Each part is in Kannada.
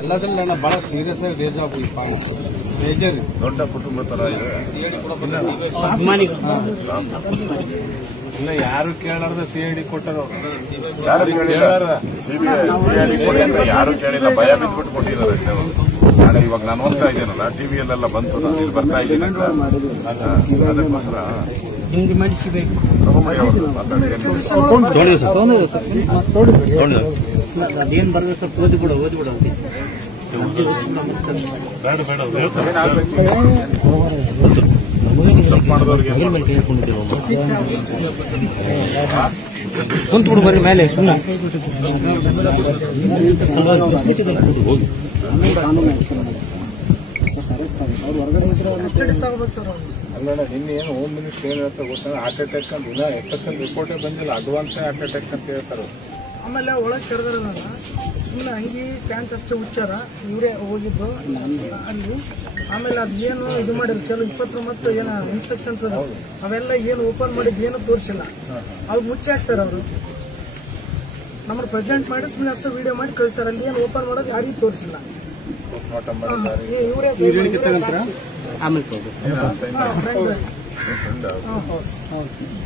ಎಲ್ಲದಲ್ಲ ಬಹಳ ಸೀರಿಯಸ್ ಆಗಿ ರೇಜ್ ಆಗ್ಬಿಟ್ಟು ಮೇಜರ್ ದೊಡ್ಡ ಕುಟುಂಬ ತರ ಇದೆ. ಇಲ್ಲ ಯಾರು ಕೇಳಾರ್ದ ಸಿಐಡಿ ಕೊಟ್ಟರು, ಯಾರು ಕೇಳಿಲ್ಲ, ಸಿಬಿಐ ಅಂತ ಯಾರು ಕೇಳಿಲ್ಲ, ಭಯ ಬಿಟ್ಬಿಟ್ಟು ಕೊಟ್ಟಿದ್ದಾರೆ ಅಷ್ಟೇ ಅವರು. ನಾಳೆ ಇವಾಗ ನಾನು ಓದ್ತಾ ಇದ್ದೀನಲ್ಲ, ಟಿವಿಯಲ್ಲೆಲ್ಲ ಬಂತು, ನಾನು ಇಲ್ಲಿ ಬರ್ತಾ ಇದ್ದೀನಿ ಅಂತ ಅದಕ್ಕೋಸ್ಕರ ಅದೇನು ಬರೋದು ಸ್ವಲ್ಪ ಓದಿ ಬಿಡ ಕುಂತ್ಬಿಡು ಬರ್ರಿ ಮೇಲೆ ಸುಮ್ಮನೆ ಅಲ್ಲ ನಿನ್ನೆ ಏನು ಹೋಮ್ ಮಿನಿಸ್ಟರ್ ಏನ್ ಹೇಳ್ತಾರೆ ಗೊತ್ತಾ, ಹಾರ್ಟ್ ಅಟ್ಯಾಕ್ ಅಂತ ಇಲ್ಲ, ಎಫೆಕ್ಷನ್ ರಿಪೋರ್ಟೇ ಬಂದಿಲ್ಲ, ಅಡ್ವಾನ್ಸ್ ಹಾರ್ಟ್ ಅಟ್ಯಾಕ್ ಅಂತ ಹೇಳ್ತಾರೆ. ಆಮೇಲೆ ಒಳಗೆ ಕರೆದ್ರಲ್ಲ ಸುಮ್ಮನೆ ಅಂಗಿ ಪ್ಯಾಂಟ್ ಅಷ್ಟೇ ಹುಚ್ಚಾರ, ಇವರೇ ಹೋಗಿದ್ದು ಅಲ್ಲಿ. ಆಮೇಲೆ ಅದೇನು ಇದು ಮಾಡಿದ್ರು ಕೆಲವು 29 ಏನೋ ಇನ್ಸ್ಟ್ರಕ್ಷನ್ಸ್ ಅದ, ಅವೆಲ್ಲ ಏನು ಓಪನ್ ಮಾಡಿದ್ ಏನು ತೋರಿಸಿಲ್ಲ, ಅವ್ರು ಮುಚ್ಚಿ ಹಾಕ್ತಾರೆ ಅವರು. ನಮ್ಮನ್ನು ಪ್ರೆಸೆಂಟ್ ಮಾಡಿ ಸುಮ್ಮನೆ ಅಷ್ಟೇ ವಿಡಿಯೋ ಮಾಡಿ ಕಳಿಸ್ತಾರ, ಅಲ್ಲಿ ಏನು ಓಪನ್ ಮಾಡೋದು ಯಾರಿಗೂ ತೋರಿಸಿಲ್ಲ.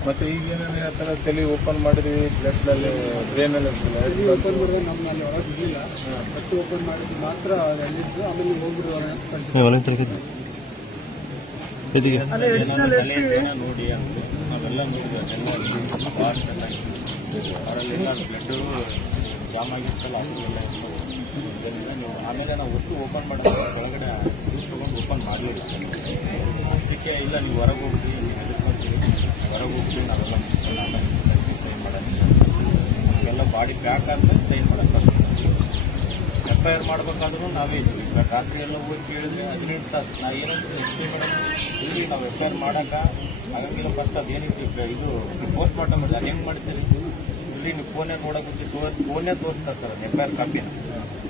ಮತ್ತೆ ಈಗ ಏನೇನು ಹೇಳ್ತಾರೆ, ತಲೆ ಓಪನ್ ಮಾಡಿದ್ವಿ, ಬ್ಲಡ್ ಅಲ್ಲಿ ಬ್ರೇನ್ ಅಲ್ಲಿ ಓಪನ್ ಮಾಡಿದ್ರೆ ನಮ್ಮಲ್ಲಿ ಹೊರಗಿಲ್ಲ, ಬಟ್ ಓಪನ್ ಮಾಡಿದ್ದು ಮಾತ್ರ ಅಲ್ಲಿದ್ದು, ಆಮೇಲೆ ಹೋಗ್ಬಿಡುವ ಅಡಿಷನಲ್ ಎಸ್ ಪಿ ನೋಡಿ ನಾವೆಲ್ಲ ನೋಡಿದ್ವಿ. ಅವರಲ್ಲೆಲ್ಲ ಬ್ಲಡ್ ಜಾಮ್ ಆಗಿರ್ತಲ್ಲ, ಅದೆಲ್ಲ ಆಮೇಲೆ ನಾವು ಒಟ್ಟು ಓಪನ್ ಮಾಡಿದ್ರೆ ಒಳಗಡೆ ತಗೊಂಡು ಓಪನ್ ಮಾಡಲಿಲ್ಲ. ಅದಕ್ಕೆ ಇಲ್ಲ ನೀವು ಹೊರಗೆ ಹೋಗ್ತೀವಿ, ನೀವು ಎದುರ್ಕೊಂತೀವಿ, ಹೊರಗೆ ಹೋಗ್ತೀವಿ, ನಾವೆಲ್ಲ ಆಮೇಲೆ ಸೈನ್ ಮಾಡೋದು, ನಮಗೆಲ್ಲ ಬಾಡಿ ಪ್ಯಾಕ್ ಆದ್ಮೇಲೆ ಸೈನ್ ಮಾಡೋಕ್ಕೆ FIR ಮಾಡಬೇಕಾದ್ರೂ ನಾವೇ ಇದ್ವಿ. ರಾತ್ರಿ ಎಲ್ಲ ಹೋಗಿ ಕೇಳಿದ್ರೆ 18 ತಾಸು ನಾವು ಏನಂತ ಎಕ್ಸ್ಪ್ಲೇನ್ ಮೇಡಮ್ ಇಲ್ಲಿ ನಾವು FIR ಮಾಡೋಕೆ ಆಗಂಗಿಲ್ಲ, ಫಸ್ಟ್ ಅದೇನಿತ್ತು ಇದು ಪೋಸ್ಟ್ ಮಾರ್ಟಮ್ ಮಾಡಿದ್ರೆ ಅದು ಹೆಂಗೆ ಮಾಡ್ತೀರಿ ಇಲ್ಲಿ ನೀವು ಫೋನೇ ನೋಡೋಕೆ ಫೋನೇ ತೋರಿಸ್ತಾರೆ ಸರ್ FIR ಕಾಪಿನ.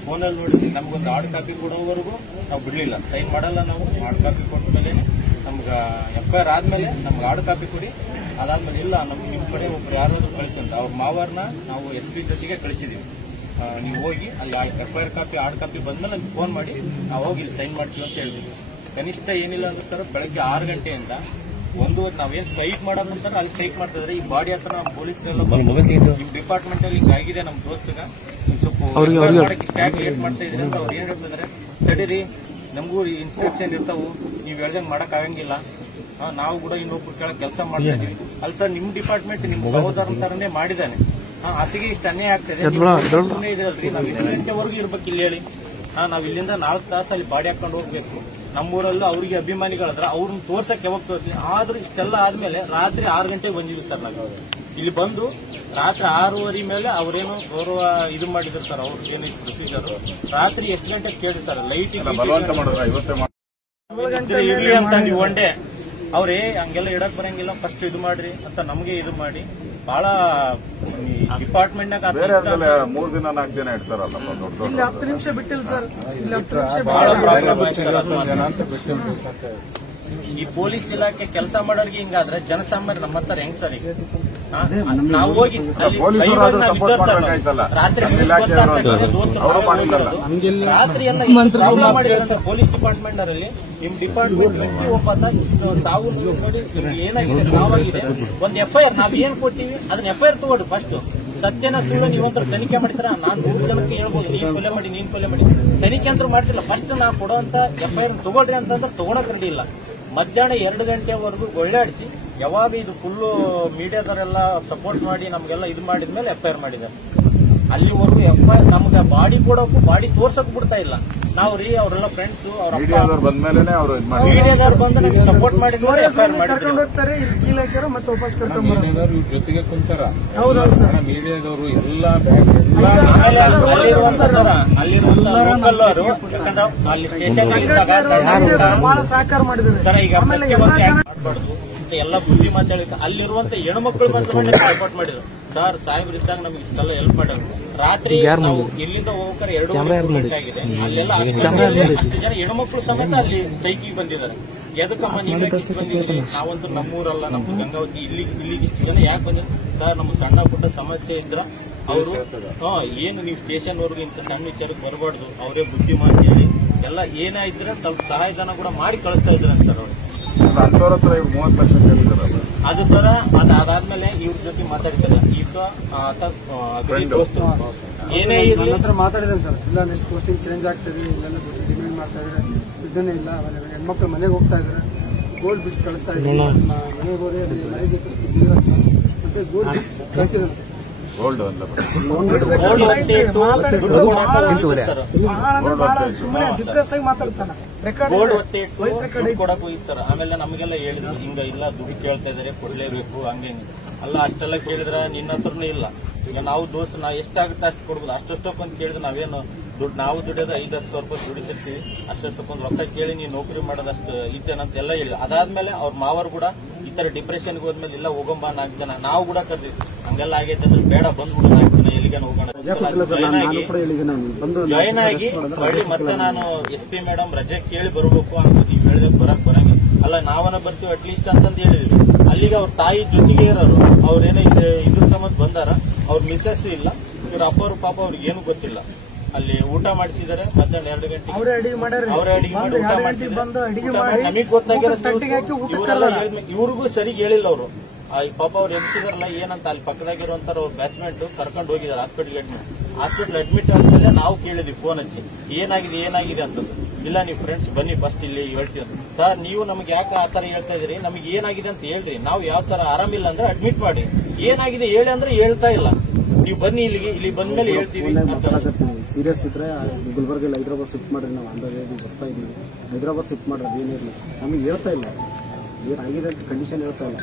ಫೋನಲ್ಲಿ ನೋಡಿದ್ವಿ, ನಮ್ಗೊಂದು ಹಾರ್ಡ್ ಕಾಪಿ ಕೊಡೋವರೆಗೂ ನಾವು ಬಿಡಲಿಲ್ಲ, ಸೈನ್ ಮಾಡಲ್ಲ ನಾವು. ಹಾರ್ಡ್ ಕಾಪಿ ಕೊಟ್ಟ ಮೇಲೆ ನಮ್ಗೆ FIR ಆದ್ಮೇಲೆ ನಮ್ಗೆ ಹಾರ್ಡ್ ಕಾಪಿ ಕೊಡಿ, ಅದಾದ್ಮೇಲೆ ಇಲ್ಲ ನಮ್ಗೆ ನಿಮ್ಮ ಕಡೆ ಒಬ್ರು ಯಾರಾದ್ರೂ ಕಳಿಸಂತ ಅವ್ರ ಮಾವರ್ನ ನಾವು SP ಜೊತೆಗೆ ಕಳಿಸಿದೀವಿ, ನೀವು ಹೋಗಿ ಅಲ್ಲಿ FIR ಕಾಪಿ ಹಾರ್ಡ್ ಕಾಪಿ ಬಂದ್ಮೇಲೆ ನಮ್ಗೆ ಫೋನ್ ಮಾಡಿ ನಾವು ಹೋಗಿ ಇಲ್ಲಿ ಸೈನ್ ಮಾಡ್ತೀವಿ ಅಂತ ಹೇಳಿದ್ವಿ. ಕನಿಷ್ಠ ಏನಿಲ್ಲ ಅಂದ್ರೆ ಸರ್ ಬೆಳಗ್ಗೆ 6 ಗಂಟೆಯಿಂದ ನಾವೇನು ಸ್ಟ್ರೈಕ್ ಮಾಡೋದಂತಾರೆ ಅಲ್ಲಿ ಸ್ಟ್ರೈಕ್ ಮಾಡ್ತಿದ್ರೆ ಈ ಬಾಡಿ ಹತ್ರ ನಮ್ಮ ಪೊಲೀಸರೆಲ್ಲ ನಿಮ್ಮ ಡಿಪಾರ್ಟ್ಮೆಂಟ್ ಅಲ್ಲಿ ಹಿಂಗಾಗಿದೆ ನಮ್ಮ ದೋಸ್ತಗ ಸ್ವಲ್ಪ ಲೇಟ್ ಮಾಡ್ತಾ ಇದ್ರೆ ಅಂತ ಅವ್ರು ಏನ್ ಹೇಳ್ತಿದಾರೆ, ತಡೀರಿ ನಮಗೂ ಇನ್ಸ್ಟ್ರಕ್ಷನ್ ಇರ್ತಾವು, ನೀವು ಹೇಳ್ದಂಗೆ ಮಾಡಕ್ ಆಗಂಗಿಲ್ಲ, ನಾವು ಕೂಡ ಇನ್ನೊಬ್ರು ಕೆಳಗೆ ಕೆಲಸ ಮಾಡ್ತಾ ಇದೀವಿ. ಅಲ್ಲಿ ಸರ್ ನಿಮ್ ಡಿಪಾರ್ಟ್ಮೆಂಟ್ ನಿಮ್ ಸಹೋದರನ ತರನೇ ಮಾಡಿದಾನೆ, ಅತಿಗೆ ಇಷ್ಟು ಅನ್ಯಾಯ ಆಗ್ತದೆ, ಸುಮ್ಮನೆ ಇದ್ರಲ್ರಿ ನಾವು 2 ಗಂಟೆವರೆಗೂ ಇರ್ಬೇಕು ಇಲ್ಲಿ ಹೇಳಿ. ನಾವ್ ಇಲ್ಲಿಂದ 4 ತಾಸು ಅಲ್ಲಿ ಬಾಡಿ ಹಾಕೊಂಡು ಹೋಗ್ಬೇಕು. ನಮ್ಮೂರಲ್ಲೂ ಅವ್ರಿಗೆ ಅಭಿಮಾನಿಗಳಾದ್ರೆ ಅವ್ರನ್ನ ತೋರ್ಸಕ್ ಯಾವಾಗ ತೋರಿಸಿ, ಆದ್ರೂ ಇಷ್ಟೆಲ್ಲ ಆದ್ಮೇಲೆ ರಾತ್ರಿ 6 ಗಂಟೆಗೆ ಬಂದಿದ್ವಿ ಸರ್ ನಾವು ಇಲ್ಲಿ ಬಂದು. ರಾತ್ರಿ 6:30 ಮೇಲೆ ಅವ್ರೇನು ಗೌರವ ಇದು ಮಾಡಿದ್ರು ಸರ್, ಅವ್ರಿಗೆ ಏನಿತ್ತು ಪ್ರೊಸೀಜರ್. ರಾತ್ರಿ ಎಷ್ಟು ಗಂಟೆಗೆ ಕೇಳಿ ಸರ್ ಲೈಟ್ ಇರ್ಲಿ ಅಂತ ನೀವು ಒನ್ ಡೇ ಅವ್ರೇ ಹಂಗೆಲ್ಲ ಇಡಕ್ ಬರಂಗಿಲ್ಲ, ಫಸ್ಟ್ ಇದು ಮಾಡ್ರಿ ಅಂತ ನಮ್ಗೆ ಇದು ಮಾಡಿ ಬಹಳ ಡಿಪಾರ್ಟ್ಮೆಂಟ್ ನಾಗ 3 ದಿನ 4 ದಿನ ಇಡ್ತಾರಲ್ಲ, 10 ನಿಮಿಷ ಬಿಟ್ಟಿಲ್ಲ ಸರ್. ಈ ಪೊಲೀಸ್ ಇಲಾಖೆ ಕೆಲಸ ಮಾಡೋರಿಗೆ ಹಿಂಗಾದ್ರೆ ಜನಸಾಮಾನ್ಯ ನಮ್ಮ ಹತ್ರ ಹೆಂಗ್ ಸರ್? ಈಗ ನಾವು ಹೋಗಿ ರಾತ್ರಿ ಪೊಲೀಸ್ ಡಿಪಾರ್ಟ್ಮೆಂಟ್ ಅವರಲ್ಲಿ ನಿಮ್ ಡಿಪಾರ್ಟ್ಮೆಂಟ್ ವ್ಯಕ್ತಿ ಒಬ್ಬ ಸಾವು ಏನಾಗಿದೆ ಸಾವಾಗಿದೆ, ಒಂದು FIR ನಾವ್ ಏನ್ ಕೊಡ್ತೀವಿ ಅದನ್ನ FIR ತಗೊಳ್ರಿ. ಫಸ್ಟ್ ಸತ್ಯನ ಸುಳ್ಳು ನೀವಂತರ ತನಿಖೆ ಮಾಡ್ತೀರಾ, ನಾನು 100 ಜನಕ್ಕೆ ಹೇಳ್ಬೋದು ನೀನ್ ಕೊಲೆ ಮಾಡಿ ನೀನ್ ಕೊಲೆ ಮಾಡಿ, ತನಿಖೆ ಅಂತೂ ಮಾಡ್ತಿಲ್ಲ. ಫಸ್ಟ್ ನಾ ಕೊಡುವಂತ FIR ತಗೊಳ್ರಿ ಅಂತಂದ್ರೆ ತಗೊಳಕ್ ರೆಡಿ ಇಲ್ಲ. ಮಧ್ಯಾಹ್ನ 2 ಗಂಟೆವರೆಗೂ ಒಳ್ಳಾಡಿಸಿ ಯಾವಾಗ ಇದು ಫುಲ್ಲು ಮೀಡಿಯಾದವರೆಲ್ಲ ಸಪೋರ್ಟ್ ಮಾಡಿ ನಮ್ಗೆಲ್ಲ ಇದು ಮಾಡಿದ್ಮೇಲೆ FIR ಮಾಡಿದ್ದಾರೆ. ಅಲ್ಲಿವರೆಗೂ FIR ನಮ್ಗೆ ಬಾಡಿ ಕೊಡೋಕು ಬಾಡಿ ತೋರ್ಸಕ್ ಬಿಡ್ತಾ ಇಲ್ಲ. ನಾವು ರೀ ಅವರೆಲ್ಲ ಫ್ರೆಂಡ್ಸ್ ಅವ್ರ ಮೀಡಿಯಾದವ್ರು ಬಂದು ನಮ್ಗೆ ಸಪೋರ್ಟ್ ಮಾಡಿದ್ಮೇಲೆ FIR ಕರ್ಕೊಂಡು ಹೋಗ್ತಾರೆ, ಇಲ್ಲಿ ಕೀಲಾಕ್ಯಾರ ಮತ್ತೆ ವಾಪಸ್ ಕರ್ಕೊಂಡು ಇವ್ರ ಜೊತೆಗೆ ಕುಂತಾರ. ಹೌದೌದು ಸರ್, ಮೀಡಿಯಾದವರು ಎಲ್ಲ ಅಲ್ಲಿರೋರು ಯಾಕಂದ್ರೆ ಅಲ್ಲಿ ಸ್ಟೇಷನ್ ಬಹಳ ಸಹಕಾರ ಮಾಡಿದ್ದಾರೆ ಸರ್. ಈಗ ಮಾಡಬಾರ್ದು ಅಂತ ಎಲ್ಲ ಬುದ್ಧಿ ಮಾತಾಡಿ ಅಲ್ಲಿರುವಂತ ಹೆಣ್ಮಕ್ಳು ಬಂದ್ರೆ ಸಪೋರ್ಟ್ ಮಾಡಿದ್ರು ಸರ್. ಸಾಹೇಬ್ರು ಇದ್ದಾಗ ನಮ್ಗೆ ಇಷ್ಟೆಲ್ಲ ಹೆಲ್ಪ್ ಮಾಡಿದ್ರು. ರಾತ್ರಿ ನಾವು ಇಲ್ಲಿಂದ ಹೋಗ್ಬೇಕಾದ್ರೆ 2 ಗಂಟೆ ಆಗಿದೆ, ಅಲ್ಲೆಲ್ಲ 10 ಜನ ಹೆಣ್ಮಕ್ಳು ಸಮೇತ ಅಲ್ಲಿ ಸ್ಟ್ರೈಕಿಗೆ ಬಂದಿದ್ದಾರೆ. ಎದಕ್ಕಮ್ಮ ನೀವೇ ಇಷ್ಟು ಬಂದಿದ್ರಿ? ನಾವಂತೂ ನಮ್ಮೂರಲ್ಲ, ನಮ್ದು ಗಂಗಾವತಿ, ಇಲ್ಲಿಗೆ ಇಷ್ಟು ಜನ ಯಾಕೆ ಬಂದಿದ್ರು ಸರ್? ನಮ್ಮ ಸಣ್ಣ ಪುಟ್ಟ ಸಮಸ್ಯೆ ಇದ್ರ ಅವರು ಏನು ನೀವು ಸ್ಟೇಷನ್ ವರ್ಗು ಇಂಥ ಸಣ್ಣ ವಿಚಾರಕ್ಕೆ ಬರಬಾರ್ದು, ಅವರೇ ಬುದ್ಧಿ ಮಾತು ಹೇಳಿ ಎಲ್ಲ ಏನೇ ಇದ್ರೆ ಸ್ವಲ್ಪ ಸಹಾಯಧನ ಕೂಡ ಮಾಡಿ ಕಳಿಸ್ತಾ ಇದ್ರಂತ ಸರ್ ಅವರು. ಅಂತವ್ರ ಹತ್ರ 30 ಲಕ್ಷ ಕೇಳಿದಾರಲ್ಲ ಅದು ಸರ ಅದಾದ್ಮೇಲೆ ಇವ್ರ ಜೊತೆ ಮಾತಾಡ್ತಾರೆ. ಈಗ ದೋಸ್ತು ಏನೇ ಇರಲಿ ಹತ್ರ ಮಾತಾಡಿದ್ದೇನೆ ಸರ್. ಇಲ್ಲ ನೆಕ್ಸ್ಟ್ ಪೋಸ್ಟಿಂಗ್ ಚೇಂಜ್ ಆಗ್ತದೆ, ಇಲ್ಲೆಲ್ಲ ಡಿಮ್ಯಾಂಡ್ ಮಾಡ್ತಾ ಇದ್ದಾರೆ, ಇದನ್ನೇ ಇಲ್ಲ. ಆಮೇಲೆ ಹೆಣ್ಮಕ್ಳು ಮನೆಗೆ ಹೋಗ್ತಾ ಇದ್ದಾರೆ, ಗೋಲ್ಡ್ ಬಿಡ್ಸ್ ಕಳಿಸ್ತಾ ಇದ್ದಾರೆ, ಮನೆಗೆ ಹೋಗಿ ಮನೆಗೆ ಮತ್ತೆ ಗೋಲ್ಡ್ ಬಿಡ್ಸ್ ಕಳಿಸಿದ್ದಾರೆ ಸರ್. ಗೋಲ್ಡ್ ಅಲ್ಲ ಸುಮ್ಮನೆ ಡಿಪ್ರೆಸ್ ಆಗಿ ಮಾತಾಡ್ತಾನೆ. ಗೋಲ್ಡ್ ಒತ್ತೆ ಇಟ್ಟು ಕೊಡಕ್ ಹೋಗಿತ್ತು ಸರ್. ಆಮೇಲೆ ನಮಗೆಲ್ಲ ಹೇಳಿದ್ರು ಹಿಂಗ ಇಲ್ಲ, ದುಡ್ಡು ಕೇಳ್ತಾ ಇದಾರೆ, ಕೊಡ್ಲೇಬೇಕು ಹಂಗೆ ಅಲ್ಲ. ಅಷ್ಟೆಲ್ಲ ಕೇಳಿದ್ರ ನಿನ್ನ ಹತ್ರನೇ ಇಲ್ಲ. ಈಗ ನಾವು ದೋಸ್ತ ನಾ ಎಷ್ಟಾಗುತ್ತೆ ಅಷ್ಟು ಕೊಡ್ಬೋದು. ಅಷ್ಟೊಂದು ಕೇಳಿದ್ರೆ ನಾವೇನು ದುಡ್ಡು ನಾವು ದುಡಿಯೋದು 5-10 ರೂಪಾಯಿ ದುಡಿತಿರ್ತೀವಿ. ಅಷ್ಟೊಂದು ರೊಕ್ಕ ಕೇಳಿ ನೀವು ನೌಕರಿ ಮಾಡೋದಷ್ಟು ಇತ್ತೇನಂತ ಎಲ್ಲ ಹೇಳಿ. ಅದಾದ್ಮೇಲೆ ಅವ್ರ ಮಾವರು ಕೂಡ ಈ ತರ ಡಿಪ್ರೆಷನ್ಗೆ ಹೋದ್ಮೇಲೆ ಇಲ್ಲ ಹೋಗಂಬ 4 ಜನ ನಾವು ಕೂಡ ಕರ್ದಿದ್ವಿ. ಹಂಗೆಲ್ಲ ಆಗೈತೆ ಅಂದ್ರೆ ಬೇಡ ಬಂದ್ಬಿಡು 4 ಜನ ಎಲ್ಲಿಗಾನ ಹೋಗೋಣ. ಜಾಯಿನ್ ಆಗಿ ಹೊಳ್ಳಿ ಮತ್ತೆ ನಾನು SP ಮೇಡಮ್ ರಜೆ ಕೇಳಿ ಬರಬೇಕು ಅಂತ ನೀವು ಹೇಳಿದಾಗ ಬರಕ್ ಬರಂಗಿಲ್ಲ. ಅಲ್ಲ ನಾವನ್ನ ಬರ್ತೀವಿ ಅಟ್ಲೀಸ್ಟ್ ಅಂತಂದು ಹೇಳಿದ್ವಿ. ಅಲ್ಲಿಗೆ ಅವ್ರ ತಾಯಿ ಜೊತೆಗೆ ಇರೋರು ಅವ್ರೇನೇ ಇದ್ರ ಸಂಬಂಧ ಬಂದಾರ. ಅವ್ರ ಮಿಸಸ್ ಇಲ್ಲ, ಇವ್ರ ಅಪ್ಪವ್ರ ಪಾಪ ಅವ್ರಿಗೆ ಏನು ಗೊತ್ತಿಲ್ಲ. ಅಲ್ಲಿ ಊಟ ಮಾಡಿಸಿದಾರೆ ಮಧ್ಯಾಹ್ನ 2 ಗಂಟೆಗೆ. ಅವರೇ ಅಡಿಗೆ ಮಾಡಿ ಊಟ ಮಾಡಿಸಿದ್ದಾರೆ. ನಮಗ್ ಗೊತ್ತಾಗಿರೋ ಇವ್ರಿಗೂ ಸರಿ ಹೇಳಿಲ್ಲ ಅವರು. ಪಾಪ ಅವ್ರು ಎಬ್ಸಿದಾರಲ್ಲ ಏನಂತ ಅಲ್ಲಿ ಪಕ್ಕದಾಗಿರುವಂತ ಅವ್ರ ಬ್ಯಾಚ್ಮೆಂಟ್ ಕರ್ಕೊಂಡು ಹೋಗಿದ್ದಾರೆ ಹಾಸ್ಪಿಟಲ್ ಅಡ್ಮಿಟ್ ಆದ್ಮೇಲೆ ನಾವು ಕೇಳಿದ್ವಿ ಫೋನ್ ಹಚ್ಚಿ ಏನಾಗಿದೆ ಅಂತ. ಇಲ್ಲ ನೀವು ಫ್ರೆಂಡ್ಸ್ ಬನ್ನಿ ಫಸ್ಟ್ ಇಲ್ಲಿ ಹೇಳ್ತೀವಿ. ಸರ್ ನೀವು ನಮ್ಗೆ ಯಾಕೆ ಆ ತರ ಹೇಳ್ತಾ ಇದೀರಿ, ನಮಗೆ ಏನಾಗಿದೆ ಅಂತ ಹೇಳ್ರಿ. ನಾವು ಯಾವ ತರ ಆರಾಮಿಲ್ಲ ಅಂದ್ರೆ ಅಡ್ಮಿಟ್ ಮಾಡಿ, ಏನಾಗಿದೆ ಹೇಳಿ ಅಂದ್ರೆ ಹೇಳ್ತಾ ಇಲ್ಲ. ನೀವು ಬನ್ನಿ ಇಲ್ಲಿ ಬಂದ್ಮೇಲೆ ಹೇಳ್ತೀವಿ. ಸೀರಿಯಸ್ ಇದ್ರೆ ಗುಲ್ಬರ್ಗ ಹೈದರಾಬಾದ್ ಶಿಫ್ಟ್ ಮಾಡ್ರಿ, ನಾವು ಆಂಧ್ರದಲ್ಲಿ ಬರ್ತಾ ಇದೀವಿ, ಹೈದರಾಬಾದ್ ಶಿಫ್ಟ್ ಮಾಡ್ರಿ, ಅದೇನಿರಲಿ ನಮಗೆ ಹೇಳ್ತಾ ಇಲ್ಲ. ಏನಾಗಿದೆ ಅಂತ ಕಂಡೀಷನ್ ಹೇಳ್ತಾ ಇಲ್ಲ.